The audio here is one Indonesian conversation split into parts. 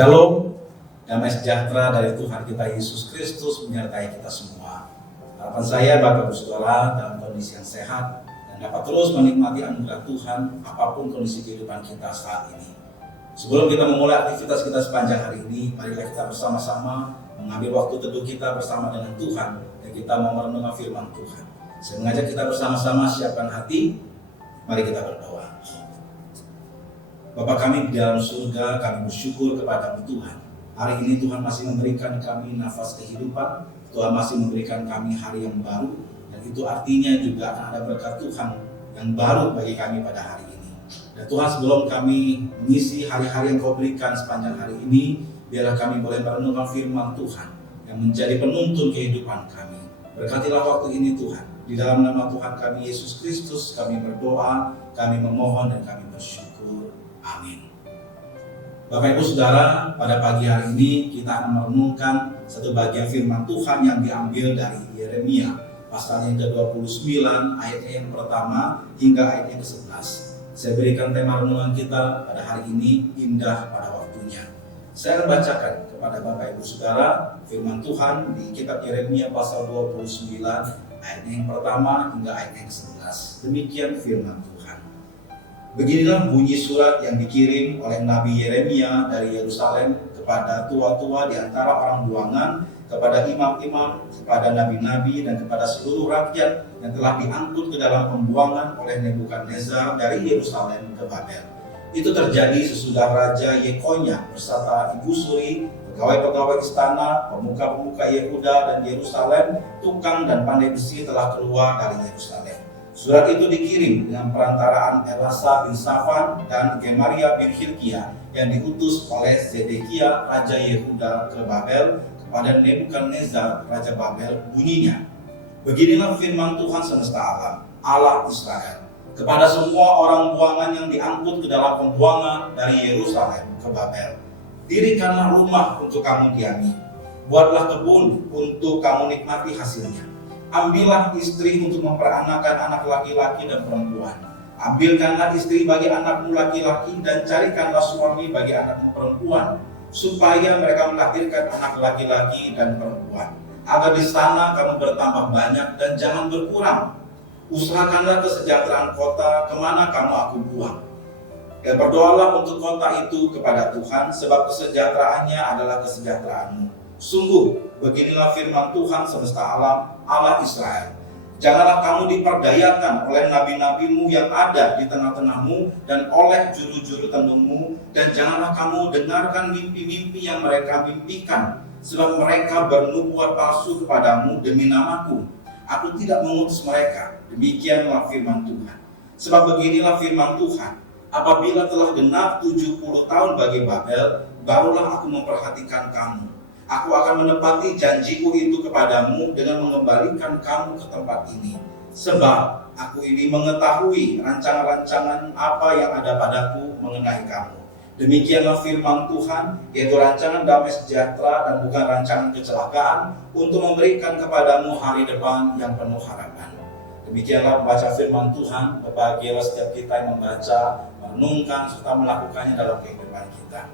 Shalom, damai sejahtera dari Tuhan kita Yesus Kristus menyertai kita semua. Harapan saya Bapak Ibu Saudara dalam kondisi yang sehat dan dapat terus menikmati anugerah Tuhan apapun kondisi kehidupan kita saat ini. Sebelum kita memulai aktivitas kita sepanjang hari ini, marilah kita bersama-sama mengambil waktu teduh kita bersama dengan Tuhan dan kita mau merenungkan firman Tuhan. Saya mengajak kita bersama-sama siapkan hati, mari kita berdoa. Bapa kami di dalam surga, kami bersyukur kepada-Mu Tuhan. Hari ini Tuhan masih memberikan kami nafas kehidupan, Tuhan masih memberikan kami hari yang baru, dan itu artinya juga akan ada berkat Tuhan yang baru bagi kami pada hari ini. Dan Tuhan, sebelum kami mengisi hari-hari yang Kau berikan sepanjang hari ini, biarlah kami boleh merenungkan firman Tuhan yang menjadi penuntun kehidupan kami. Berkatilah waktu ini Tuhan. Di dalam nama Tuhan kami Yesus Kristus kami berdoa, kami memohon dan kami bersyukur. Amin. Bapak Ibu Saudara, pada pagi hari ini kita akan merenungkan satu bagian firman Tuhan yang diambil dari Yeremia pasal yang ke-29 ayatnya yang pertama hingga ayat yang ke-11. Saya berikan tema renungan kita pada hari ini, indah pada waktunya. Saya akan bacakan kepada Bapak Ibu Saudara firman Tuhan di kitab Yeremia pasal 29 ayat yang pertama hingga ayat yang ke-11. Demikian firman Tuhan. Beginilah bunyi surat yang dikirim oleh Nabi Yeremia dari Yerusalem kepada tua-tua di antara orang buangan, kepada imam-imam, kepada nabi-nabi, dan kepada seluruh rakyat yang telah diangkut ke dalam pembuangan oleh Nebukadnezar dari Yerusalem ke Babel. Itu terjadi sesudah Raja Yekonya beserta ibu suri, pegawai-pegawai istana, pemuka-pemuka Yehuda dan Yerusalem, tukang dan pandai besi telah keluar dari Yerusalem. Surat itu dikirim dengan perantaraan Elasa bin Safan dan Gemaria bin Hilkiah yang diutus oleh Zedekia Raja Yehuda ke Babel kepada Nebukadnezar Raja Babel. Bunyinya, beginilah firman Tuhan semesta alam, Allah Israel, kepada semua orang buangan yang diangkut ke dalam pembuangan dari Yerusalem ke Babel. Dirikanlah rumah untuk kamu diami, buatlah kebun untuk kamu nikmati hasilnya. Ambillah istri untuk memperanakan anak laki-laki dan perempuan. Ambilkanlah istri bagi anakmu laki-laki dan carikanlah suami bagi anakmu perempuan, supaya mereka melahirkan anak laki-laki dan perempuan, agar di sana kamu bertambah banyak dan jangan berkurang. Usahakanlah kesejahteraan kota kemana kamu aku buang. Dan berdoalah untuk kota itu kepada Tuhan, sebab kesejahteraannya adalah kesejahteraanmu. Sungguh, beginilah firman Tuhan semesta alam, Allah Israel. Janganlah kamu diperdayakan oleh nabi-nabimu yang ada di tengah-tengahmu dan oleh juru-juru tenungmu, dan janganlah kamu dengarkan mimpi-mimpi yang mereka mimpikan, sebab mereka bernubuat palsu kepadamu demi namaku. Aku tidak mengutus mereka. Demikianlah firman Tuhan. Sebab beginilah firman Tuhan, apabila telah genap 70 tahun bagi Babel, barulah aku memperhatikan kamu. Aku akan menepati janjiku itu kepadamu dengan mengembalikan kamu ke tempat ini. Sebab aku ini mengetahui rancangan-rancangan apa yang ada padaku mengenai kamu. Demikianlah firman Tuhan, yaitu rancangan damai sejahtera dan bukan rancangan kecelakaan, untuk memberikan kepadamu hari depan yang penuh harapan. Demikianlah membaca firman Tuhan. Berbahagialah setiap kita yang membaca, merenungkan, serta melakukannya dalam kehidupan kita.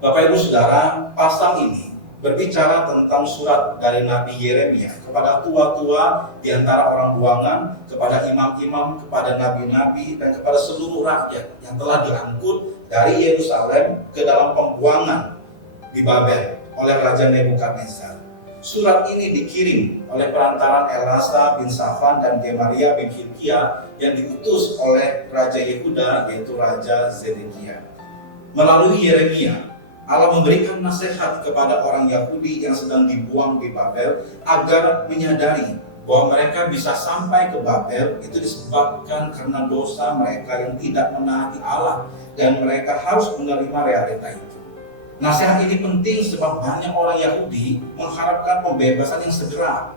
Bapak Ibu Saudara, pasal ini berbicara tentang surat dari Nabi Yeremia kepada tua-tua di antara orang buangan, kepada imam-imam, kepada nabi-nabi, dan kepada seluruh rakyat yang telah diangkut dari Yerusalem ke dalam pembuangan di Babel oleh Raja Nebukadnezar. Surat ini dikirim oleh perantaran Elasa bin Safan dan Gemaria bin Hilkiah yang diutus oleh Raja Yehuda, yaitu Raja Zedekia. Melalui Yeremia, Allah memberikan nasihat kepada orang Yahudi yang sedang dibuang di Babel agar menyadari bahwa mereka bisa sampai ke Babel itu disebabkan karena dosa mereka yang tidak menaati Allah, dan mereka harus menerima realita itu. Nasihat ini penting sebab banyak orang Yahudi mengharapkan pembebasan yang segera.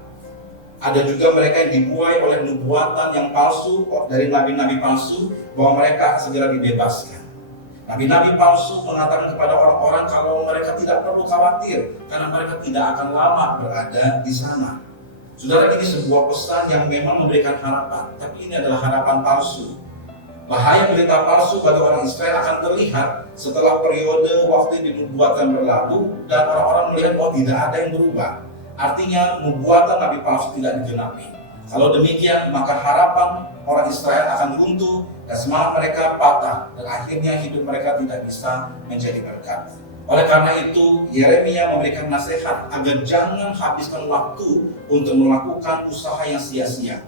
Ada juga mereka yang dibuai oleh nubuatan yang palsu dari nabi-nabi palsu bahwa mereka akan segera dibebaskan. Nabi-nabi palsu mengatakan kepada orang-orang kalau mereka tidak perlu khawatir karena mereka tidak akan lama berada di sana. Saudara, ini sebuah pesan yang memang memberikan harapan, tapi ini adalah harapan palsu. Bahaya berita palsu bagi orang Israel akan terlihat setelah periode waktu dinubuatkan berlalu dan orang-orang melihat bahwa tidak ada yang berubah. Artinya nubuatan nabi palsu tidak digenapi. Kalau demikian, maka harapan orang Israel akan runtuh dan semangat mereka patah dan akhirnya hidup mereka tidak bisa menjadi berkat. Oleh karena itu, Yeremia memberikan nasihat agar jangan habiskan waktu untuk melakukan usaha yang sia-sia.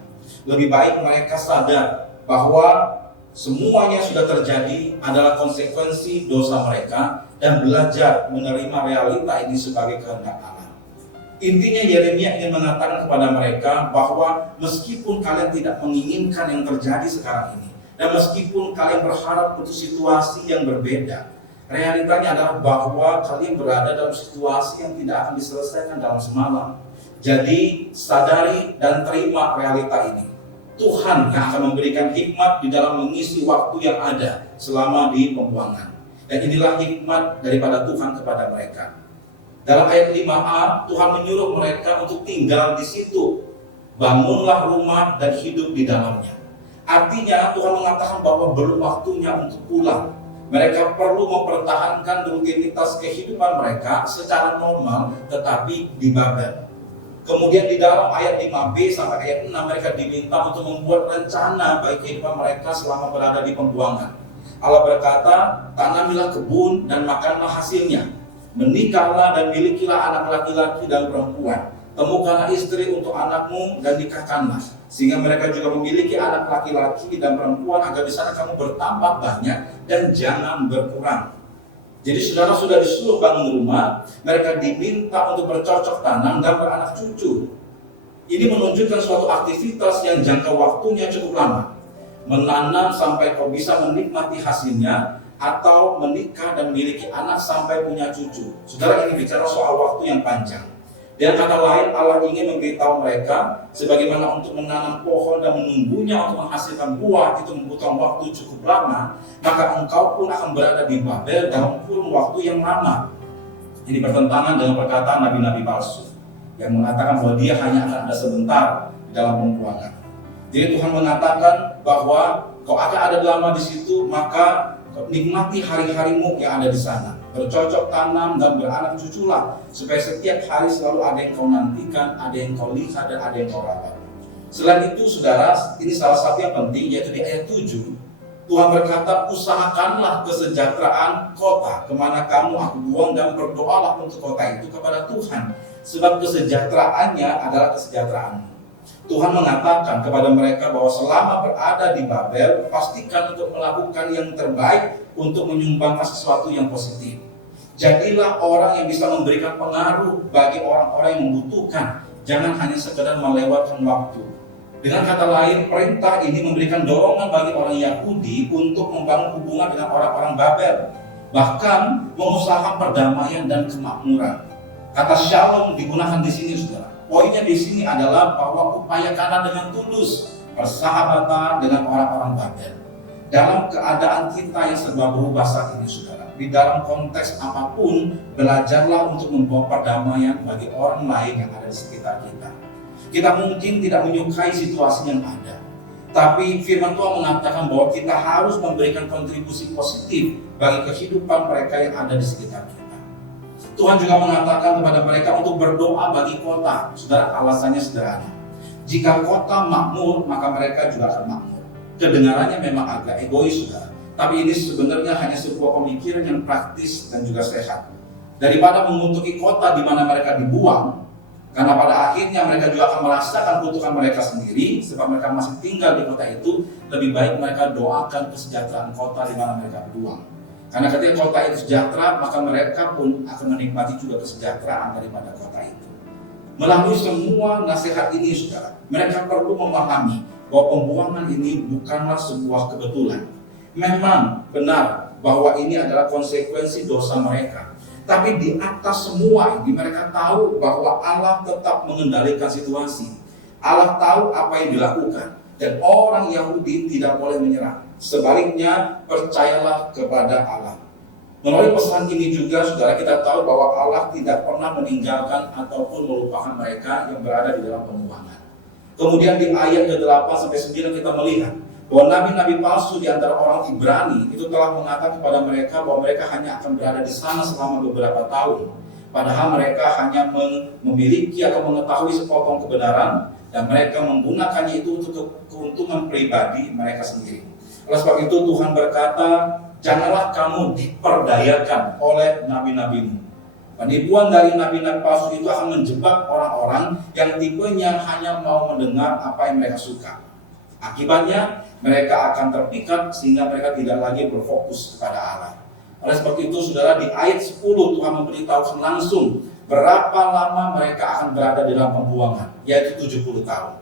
Lebih baik mereka sadar bahwa semuanya sudah terjadi adalah konsekuensi dosa mereka dan belajar menerima realita ini sebagai kehendak Allah. Intinya Yeremia ingin mengatakan kepada mereka bahwa meskipun kalian tidak menginginkan yang terjadi sekarang ini, dan meskipun kalian berharap untuk situasi yang berbeda, realitanya adalah bahwa kalian berada dalam situasi yang tidak akan diselesaikan dalam semalam. Jadi sadari dan terima realita ini. Tuhan yang akan memberikan hikmat di dalam mengisi waktu yang ada selama di pembuangan. Dan inilah hikmat daripada Tuhan kepada mereka. Dalam ayat 5a, Tuhan menyuruh mereka untuk tinggal di situ. Bangunlah rumah dan hidup di dalamnya. Artinya Tuhan mengatakan bahwa belum waktunya untuk pulang. Mereka perlu mempertahankan rutinitas kehidupan mereka secara normal tetapi di Babel. Kemudian di dalam ayat 5b sampai ayat 6 mereka diminta untuk membuat rencana bagi kehidupan mereka selama berada di pembuangan. Allah berkata, tanamilah kebun dan makanlah hasilnya. Menikahlah dan milikilah anak laki-laki dan perempuan. Temukanlah istri untuk anakmu dan nikahkanlah. Sehingga mereka juga memiliki anak laki-laki dan perempuan agar di sana kamu bertambah banyak dan jangan berkurang. Jadi saudara sudah disuruh bangun rumah, mereka diminta untuk bercocok tanam dan beranak cucu. Ini menunjukkan suatu aktivitas yang jangka waktunya cukup lama. Menanam sampai kau bisa menikmati hasilnya, atau menikah dan memiliki anak sampai punya cucu. Saudara, ini bicara soal waktu yang panjang. Dengan kata lain, Allah ingin memberitahu mereka sebagaimana untuk menanam pohon dan menunggunya untuk menghasilkan buah itu membutuhkan waktu cukup lama, maka engkau pun akan berada di Babel dalam kurun waktu yang lama. Ini bertentangan dengan perkataan nabi-nabi palsu yang mengatakan bahwa dia hanya akan ada sebentar di dalam pembuangan. Jadi Tuhan mengatakan bahwa kau akan ada lama di situ, maka nikmati hari-harimu yang ada di sana. Bercocok tanam dan beranak cuculah, supaya setiap hari selalu ada yang kau nantikan, ada yang kau lihat, dan ada yang kau rawat. Selain itu, saudara, ini salah satu yang penting, yaitu di ayat 7. Tuhan berkata, usahakanlah kesejahteraan kota kemana kamu aku buang, dan berdoalah untuk kota itu kepada Tuhan, sebab kesejahteraannya adalah kesejahteraanmu. Tuhan mengatakan kepada mereka bahwa selama berada di Babel, pastikan untuk melakukan yang terbaik untuk menyumbangkan sesuatu yang positif. Jadilah orang yang bisa memberikan pengaruh bagi orang-orang yang membutuhkan, jangan hanya sekedar melewatkan waktu. Dengan kata lain, perintah ini memberikan dorongan bagi orang Yahudi untuk membangun hubungan dengan orang-orang Babel, bahkan mengusahakan perdamaian dan kemakmuran. Kata shalom digunakan di sini, saudara. Poinnya di sini adalah bahwa upayakanlah dengan tulus persahabatan dengan orang-orang Babel. Dalam keadaan kita yang serba berubah saat ini, saudara, di dalam konteks apapun, belajarlah untuk membawa perdamaian bagi orang lain yang ada di sekitar kita. Kita mungkin tidak menyukai situasi yang ada, tapi firman Tuhan mengatakan bahwa kita harus memberikan kontribusi positif bagi kehidupan mereka yang ada di sekitar kita. Tuhan juga mengatakan kepada mereka untuk berdoa bagi kota. Saudara, alasannya sederhana. Jika kota makmur, maka mereka juga akan makmur. Kedengarannya memang agak egois, saudara, tapi ini sebenarnya hanya sebuah pemikiran yang praktis dan juga sehat. Daripada mengutuki kota di mana mereka dibuang, karena pada akhirnya mereka juga akan merasakan kutukan mereka sendiri, sebab mereka masih tinggal di kota itu, lebih baik mereka doakan kesejahteraan kota di mana mereka dibuang. Karena ketika kota itu sejahtera, maka mereka pun akan menikmati juga kesejahteraan daripada kota itu. Melalui semua nasihat ini, saudara, mereka perlu memahami bahwa pembuangan ini bukanlah sebuah kebetulan. Memang benar bahwa ini adalah konsekuensi dosa mereka. Tapi di atas semua ini mereka tahu bahwa Allah tetap mengendalikan situasi. Allah tahu apa yang dilakukan. Dan orang Yahudi tidak boleh menyerah. Sebaliknya, percayalah kepada Allah. Melalui pesan ini juga, saudara, kita tahu bahwa Allah tidak pernah meninggalkan ataupun melupakan mereka yang berada di dalam pembuangan. Kemudian di ayat ke-8-9 kita melihat bahwa nabi-nabi palsu di antara orang Ibrani itu telah mengatakan kepada mereka bahwa mereka hanya akan berada di sana selama beberapa tahun. Padahal mereka hanya memiliki atau mengetahui sepotong kebenaran dan mereka menggunakannya itu untuk keuntungan pribadi mereka sendiri. Oleh sebab itu Tuhan berkata, janganlah kamu diperdayakan oleh nabi-nabimu. Penipuan dari nabi-nabi palsu itu akan menjebak orang-orang yang tipenya hanya mau mendengar apa yang mereka suka. Akibatnya mereka akan terpikat sehingga mereka tidak lagi berfokus kepada Allah. Oleh sebab itu saudara, di ayat 10 Tuhan memberitahukan langsung berapa lama mereka akan berada di dalam pembuangan, yaitu 70 tahun.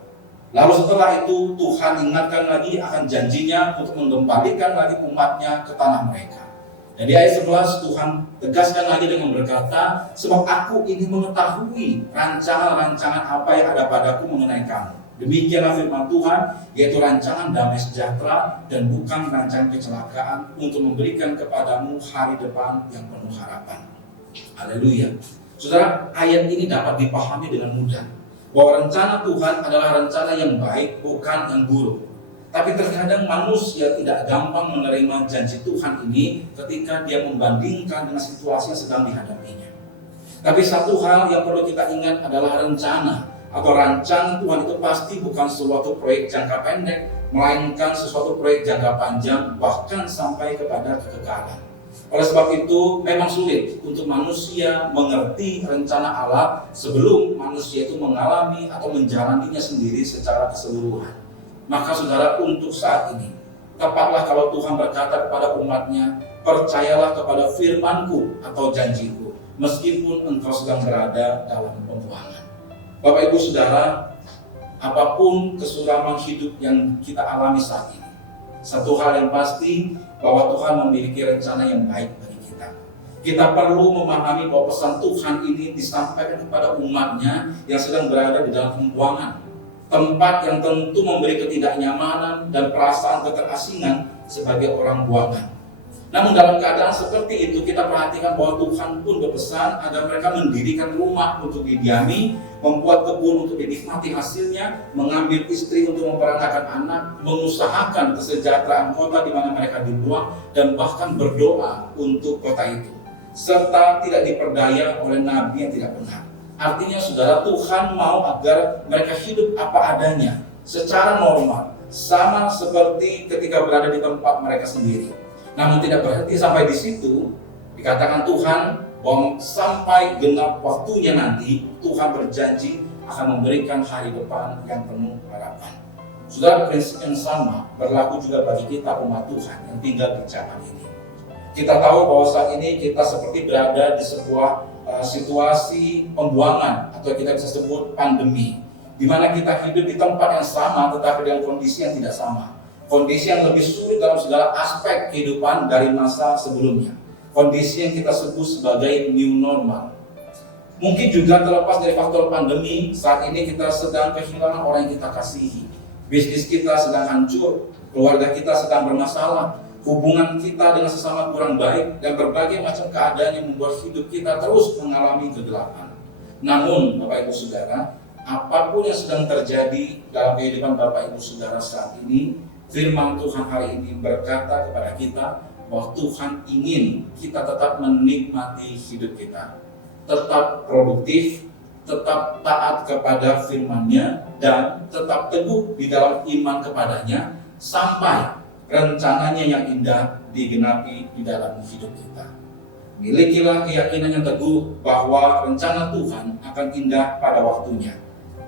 Lalu setelah itu Tuhan ingatkan lagi akan janjinya untuk mengembalikan lagi umatnya ke tanah mereka. Dan di ayat 11 Tuhan tegaskan lagi dengan berkata, sebab aku ingin mengetahui rancangan-rancangan apa yang ada padaku mengenai kamu. Demikianlah firman Tuhan, yaitu rancangan damai sejahtera dan bukan rancangan kecelakaan, untuk memberikan kepadamu hari depan yang penuh harapan. Haleluya. Saudara, ayat ini dapat dipahami dengan mudah, bahwa rencana Tuhan adalah rencana yang baik, bukan yang buruk. Tapi terkadang manusia tidak gampang menerima janji Tuhan ini ketika dia membandingkan dengan situasi yang sedang dihadapinya. Tapi satu hal yang perlu kita ingat adalah rencana atau rancangan Tuhan itu pasti bukan suatu proyek jangka pendek, melainkan sesuatu proyek jangka panjang, bahkan sampai kepada kekekalan. Oleh sebab itu memang sulit untuk manusia mengerti rencana Allah sebelum manusia itu mengalami atau menjalaninya sendiri secara keseluruhan. Maka saudara, untuk saat ini tepatlah kalau Tuhan berkata kepada umatnya, percayalah kepada firman-Ku atau janji-Ku meskipun engkau sedang berada dalam pembuangan. Bapak Ibu Saudara, apapun kesuraman hidup yang kita alami saat ini, satu hal yang pasti bahwa Tuhan memiliki rencana yang baik bagi kita. Kita perlu memahami bahwa pesan Tuhan ini disampaikan kepada umatnya yang sedang berada di dalam pembuangan, tempat yang tentu memberi ketidaknyamanan dan perasaan keterasingan sebagai orang buangan. Namun dalam keadaan seperti itu kita perhatikan bahwa Tuhan pun berpesan agar mereka mendirikan rumah untuk didiami, membuat kebun untuk dinikmati hasilnya, mengambil istri untuk memperanakkan anak, mengusahakan kesejahteraan kota di mana mereka dibuang, dan bahkan berdoa untuk kota itu, serta tidak diperdaya oleh nabi yang tidak benar. Artinya saudara, Tuhan mau agar mereka hidup apa adanya, secara normal, sama seperti ketika berada di tempat mereka sendiri. Namun tidak berhenti sampai di situ. Dikatakan Tuhan bahwa sampai genap waktunya nanti Tuhan berjanji akan memberikan hari depan yang penuh harapan. Saudara, prinsip yang sama berlaku juga bagi kita umat Tuhan yang tinggal di zaman ini. Kita tahu bahwa saat ini kita seperti berada di sebuah situasi pembuangan atau kita bisa sebut pandemi, di mana kita hidup di tempat yang sama tetapi dengan kondisi yang tidak sama. Kondisi yang lebih sulit dalam segala aspek kehidupan dari masa sebelumnya. Kondisi yang kita sebut sebagai new normal. Mungkin juga terlepas dari faktor pandemi, saat ini kita sedang kehilangan orang yang kita kasihi. Bisnis kita sedang hancur, keluarga kita sedang bermasalah, hubungan kita dengan sesama kurang baik, dan berbagai macam keadaan yang membuat hidup kita terus mengalami kegelapan. Namun, Bapak Ibu Saudara, apapun yang sedang terjadi dalam kehidupan Bapak Ibu Saudara saat ini, firman Tuhan hari ini berkata kepada kita bahwa Tuhan ingin kita tetap menikmati hidup kita, tetap produktif, tetap taat kepada firman-Nya, dan tetap teguh di dalam iman kepadanya sampai rencananya yang indah digenapi di dalam hidup kita. Milikilah keyakinan yang teguh bahwa rencana Tuhan akan indah pada waktunya.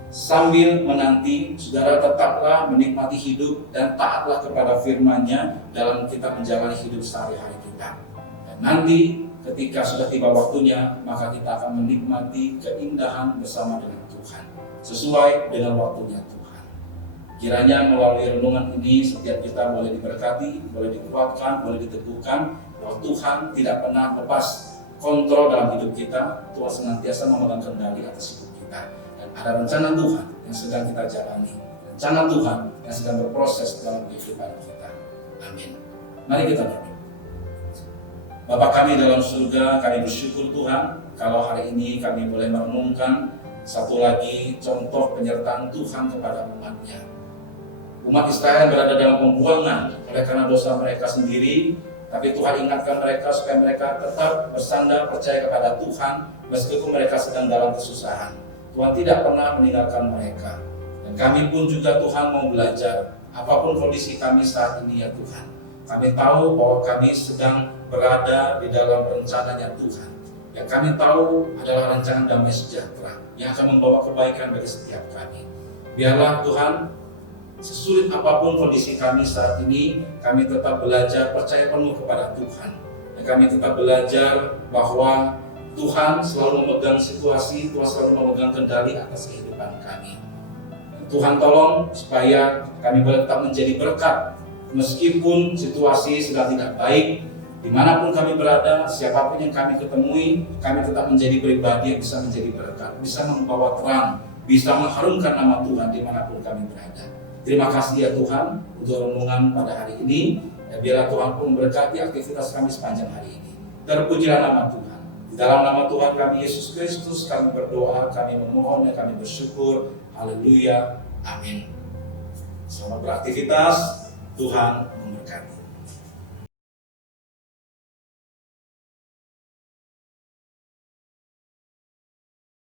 Sambil menanti, saudara tetaplah menikmati hidup dan taatlah kepada firman-Nya dalam kita menjalani hidup sehari-hari kita. Dan nanti ketika sudah tiba waktunya, maka kita akan menikmati keindahan bersama dengan Tuhan, sesuai dengan waktunya Tuhan. Kiranya melalui renungan ini setiap kita boleh diberkati, boleh dikuatkan, boleh diteguhkan bahwa Tuhan tidak pernah lepas kontrol dalam hidup kita. Tuhan senantiasa memegang kendali atas hidup kita. Ada rencana Tuhan yang sedang kita jalani, rencana Tuhan yang sedang berproses dalam kehidupan kita. Amin. Mari kita berdoa. Bapa kami dalam surga, kami bersyukur Tuhan kalau hari ini kami boleh merenungkan satu lagi contoh penyertaan Tuhan kepada umat-Nya. Umat Israel berada dalam pembuangan oleh karena dosa mereka sendiri, tapi Tuhan ingatkan mereka supaya mereka tetap bersandar percaya kepada Tuhan meskipun mereka sedang dalam kesusahan. Tuhan tidak pernah meninggalkan mereka. Dan kami pun juga Tuhan mau belajar, apapun kondisi kami saat ini ya Tuhan. Kami tahu bahwa kami sedang berada di dalam rencananya Tuhan. Yang kami tahu adalah rencana damai sejahtera yang akan membawa kebaikan bagi setiap kami. Biarlah Tuhan, sesulit apapun kondisi kami saat ini, kami tetap belajar percaya penuh kepada Tuhan. Dan kami tetap belajar bahwa Tuhan selalu memegang situasi, Tuhan selalu memegang kendali atas kehidupan kami. Dan Tuhan tolong supaya kami boleh tetap menjadi berkat, meskipun situasi sedang tidak baik, dimanapun kami berada, siapapun yang kami ketemui, kami tetap menjadi pribadi yang bisa menjadi berkat, bisa membawa terang, bisa mengharumkan nama Tuhan dimanapun kami berada. Terima kasih ya Tuhan untuk renungan pada hari ini. Dan biarlah Tuhan pun memberkati aktivitas kami sepanjang hari ini. Terpujilah nama Tuhan. Di dalam nama Tuhan kami Yesus Kristus kami berdoa, kami memohon dan kami bersyukur. Haleluya. Amin. Selamat beraktivitas. Tuhan memberkati.